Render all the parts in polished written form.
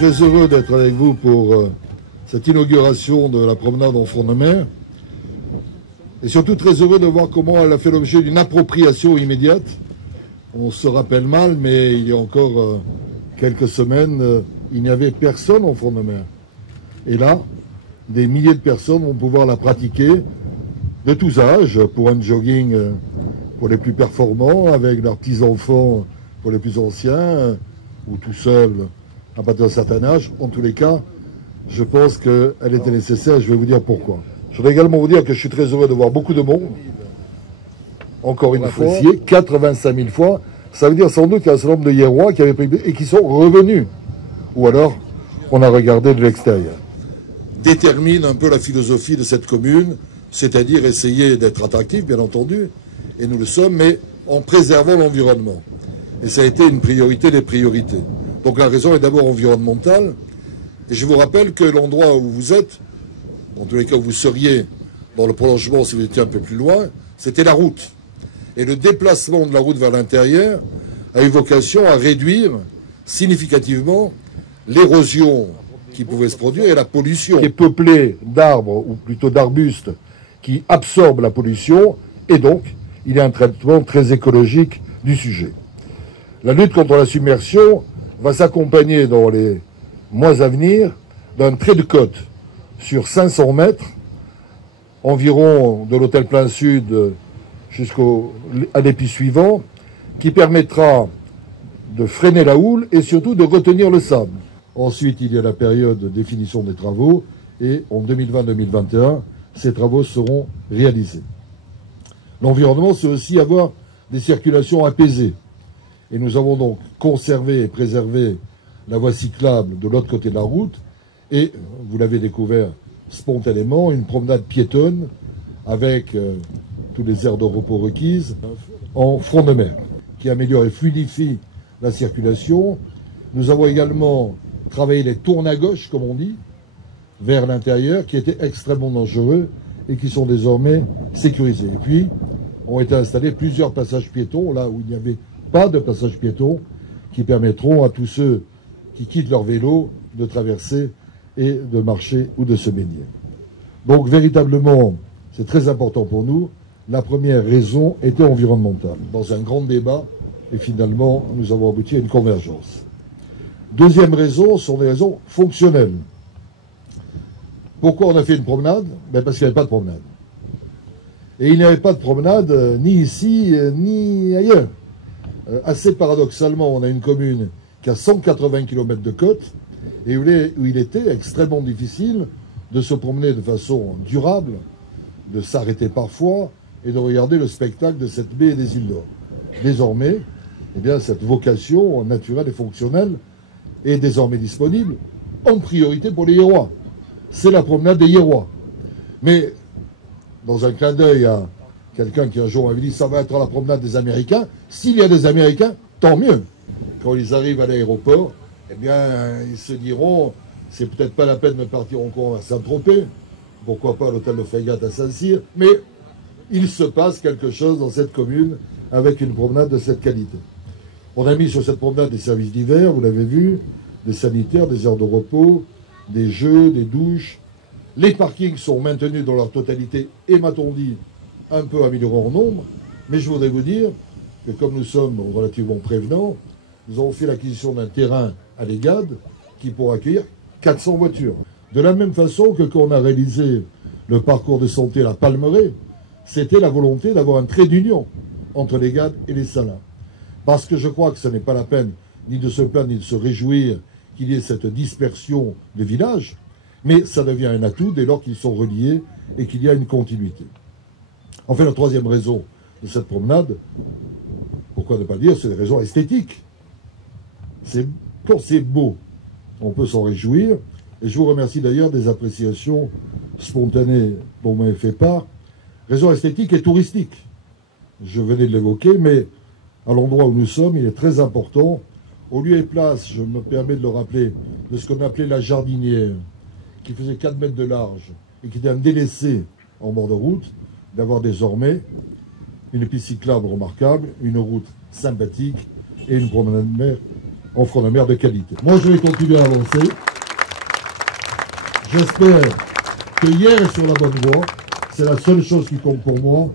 Très heureux d'être avec vous pour cette inauguration de la promenade en front de mer. Et surtout très heureux de voir comment elle a fait l'objet d'une appropriation immédiate. On se rappelle mal, mais il y a encore quelques semaines, il n'y avait personne en front de mer. Et là, des milliers de personnes vont pouvoir la pratiquer de tous âges, pour un jogging pour les plus performants, avec leurs petits-enfants pour les plus anciens, ou tout seul à partir d'un certain âge. En tous les cas, je pense qu'elle était nécessaire. Je vais vous dire pourquoi. Je voudrais également vous dire que je suis très heureux de voir beaucoup de monde. Encore une fois, 85 000 fois. Ça veut dire sans doute qu'il y a un certain nombre de Hiérois qui avaient pris et qui sont revenus. Ou alors, on a regardé de l'extérieur. Détermine un peu la philosophie de cette commune, c'est-à-dire essayer d'être attractif, bien entendu, et nous le sommes, mais en préservant l'environnement. Et ça a été une priorité des priorités. Donc la raison est d'abord environnementale. Et je vous rappelle que l'endroit où vous êtes, en tous les cas où vous seriez dans le prolongement si vous étiez un peu plus loin, c'était la route. Et le déplacement de la route vers l'intérieur a eu vocation à réduire significativement l'érosion qui pouvait se produire et la pollution. Qui est peuplée d'arbres, ou plutôt d'arbustes, qui absorbent la pollution, et donc il y a un traitement très écologique du sujet. La lutte contre la submersion va s'accompagner dans les mois à venir d'un trait de côte sur 500 mètres, environ de l'hôtel Plein Sud jusqu'à l'épi suivant, qui permettra de freiner la houle et surtout de retenir le sable. Ensuite, il y a la période de définition des travaux et en 2020-2021, ces travaux seront réalisés. L'environnement, c'est aussi avoir des circulations apaisées. Et nous avons donc conservé et préservé la voie cyclable de l'autre côté de la route et, vous l'avez découvert spontanément, une promenade piétonne avec tous les aires de repos requises en front de mer qui améliore et fluidifie la circulation. Nous avons également travaillé les tournes à gauche, comme on dit, vers l'intérieur, qui étaient extrêmement dangereux et qui sont désormais sécurisés. Et puis, ont été installés plusieurs passages piétons, là où il n'y avait pas de passage piéton, qui permettront à tous ceux qui quittent leur vélo de traverser et de marcher ou de se baigner. Donc véritablement, c'est très important pour nous. La première raison était environnementale. Dans un grand débat, et finalement, nous avons abouti à une convergence. Deuxième raison sont des raisons fonctionnelles. Pourquoi on a fait une promenade? Parce qu'il n'y avait pas de promenade. Et il n'y avait pas de promenade ni ici, ni ailleurs. Assez paradoxalement, on a une commune qui a 180 km de côte et où il était extrêmement difficile de se promener de façon durable, de s'arrêter parfois et de regarder le spectacle de cette baie et des îles d'Or. Désormais, eh bien, cette vocation naturelle et fonctionnelle est désormais disponible en priorité pour les Hiérois. C'est la promenade des Hiérois. Mais, dans un clin d'œil à quelqu'un qui un jour m'avait dit « ça va être la promenade des Américains », s'il y a des Américains, tant mieux. Quand ils arrivent à l'aéroport, eh bien, ils se diront « c'est peut-être pas la peine de partir encore à Saint-Tropez, pourquoi pas à l'hôtel de Frégate à Saint-Cyr, mais il se passe quelque chose dans cette commune avec une promenade de cette qualité. » On a mis sur cette promenade des services divers, vous l'avez vu, des sanitaires, des aires de repos, des jeux, des douches. Les parkings sont maintenus dans leur totalité et, m'a-t-on dit, un peu améliorés en nombre. Mais je voudrais vous dire que comme nous sommes relativement prévenants, nous avons fait l'acquisition d'un terrain à l'Égade qui pourra accueillir 400 voitures. De la même façon que quand on a réalisé le parcours de santé à la Palmeraie, c'était la volonté d'avoir un trait d'union entre l'Égade et les Salins. Parce que je crois que ce n'est pas la peine ni de se plaindre ni de se réjouir qu'il y ait cette dispersion de villages, mais ça devient un atout dès lors qu'ils sont reliés et qu'il y a une continuité. Enfin, la troisième raison de cette promenade, pourquoi ne pas le dire, c'est des raisons esthétiques. Quand c'est beau, on peut s'en réjouir, et je vous remercie d'ailleurs des appréciations spontanées dont vous m'avez fait part. Raison esthétique et touristique. Je venais de l'évoquer, mais à l'endroit où nous sommes, il est très important, au lieu et place, je me permets de le rappeler, de ce qu'on appelait la jardinière, qui faisait 4 mètres de large et qui était un délaissé en bord de route, d'avoir désormais une piste cyclable remarquable, une route sympathique et une promenade de mer en front de mer de qualité. Moi, je vais continuer à avancer. J'espère que hier est sur la bonne voie. C'est la seule chose qui compte pour moi.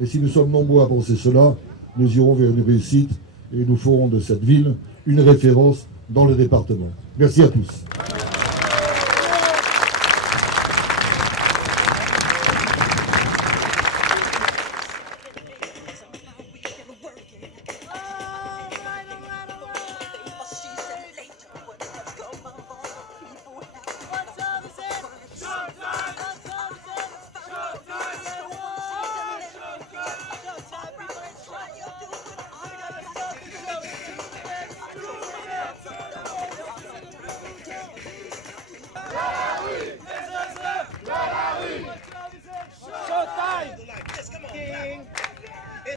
Et si nous sommes nombreux à penser cela, nous irons vers une réussite et nous ferons de cette ville une référence dans le département. Merci à tous.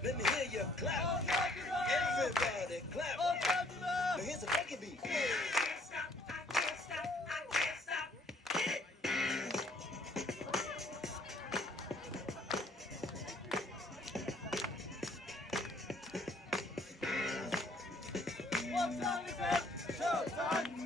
Let me hear you clap. Everybody clap. Now here's a funky beat. What time is it? Showtime!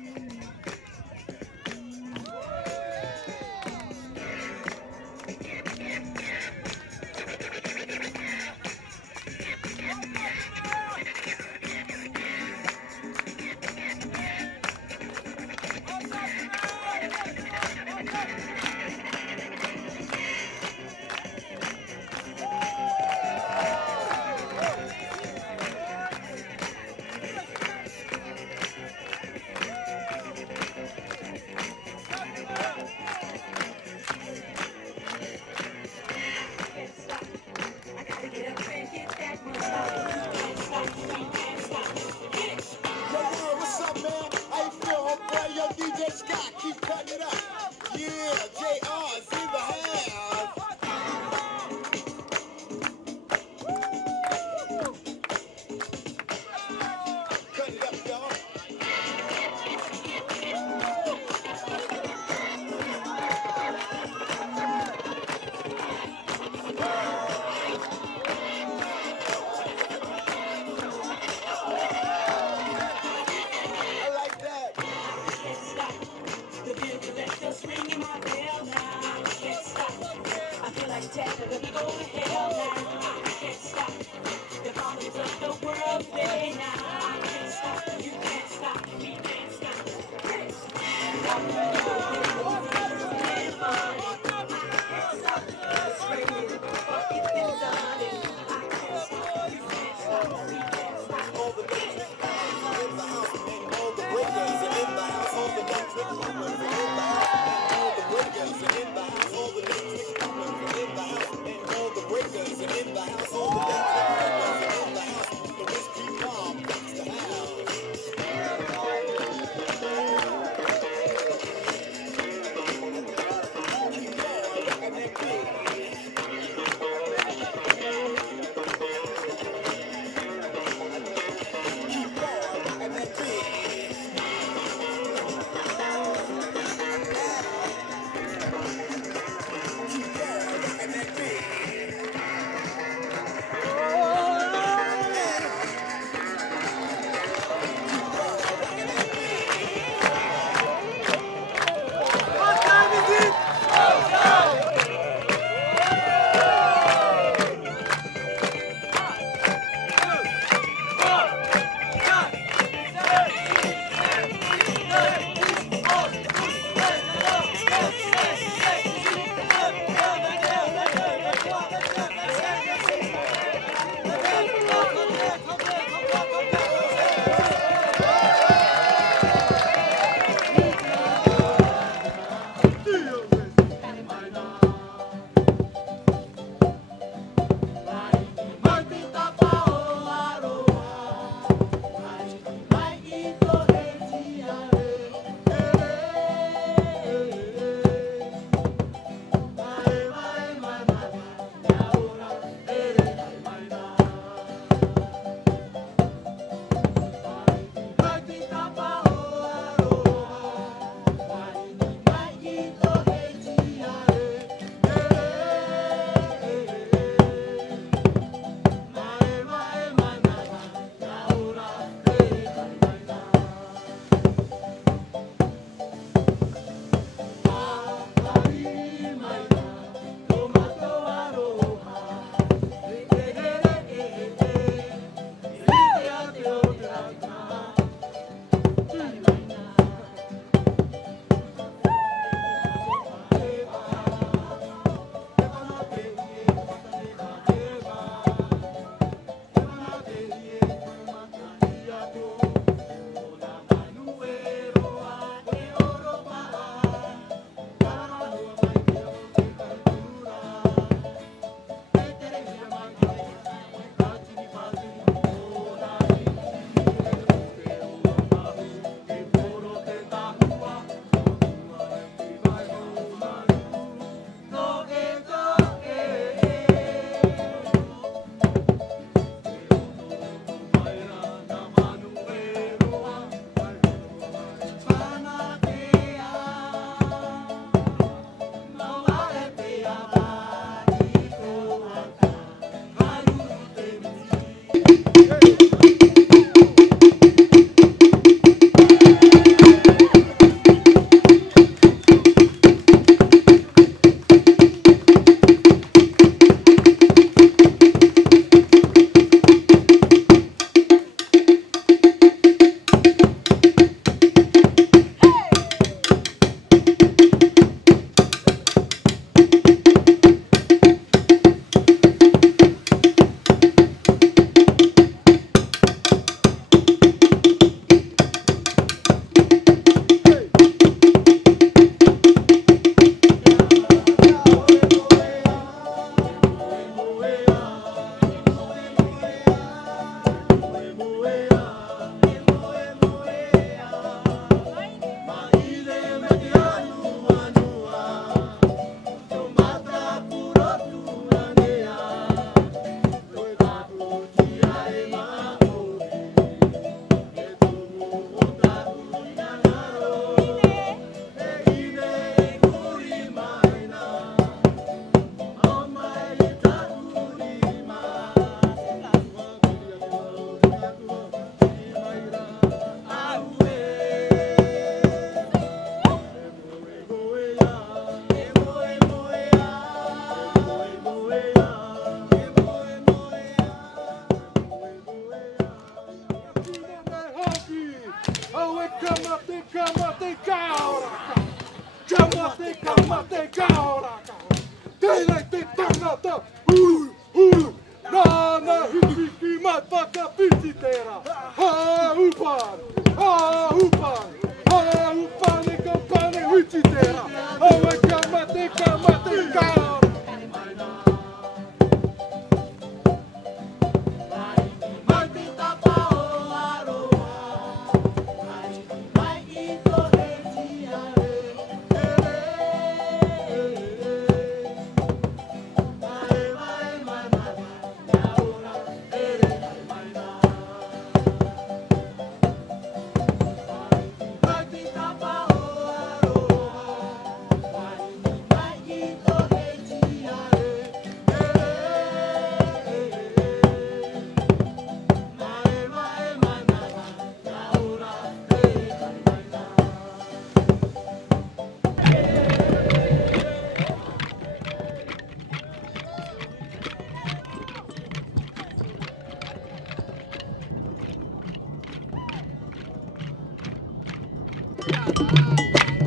Bye.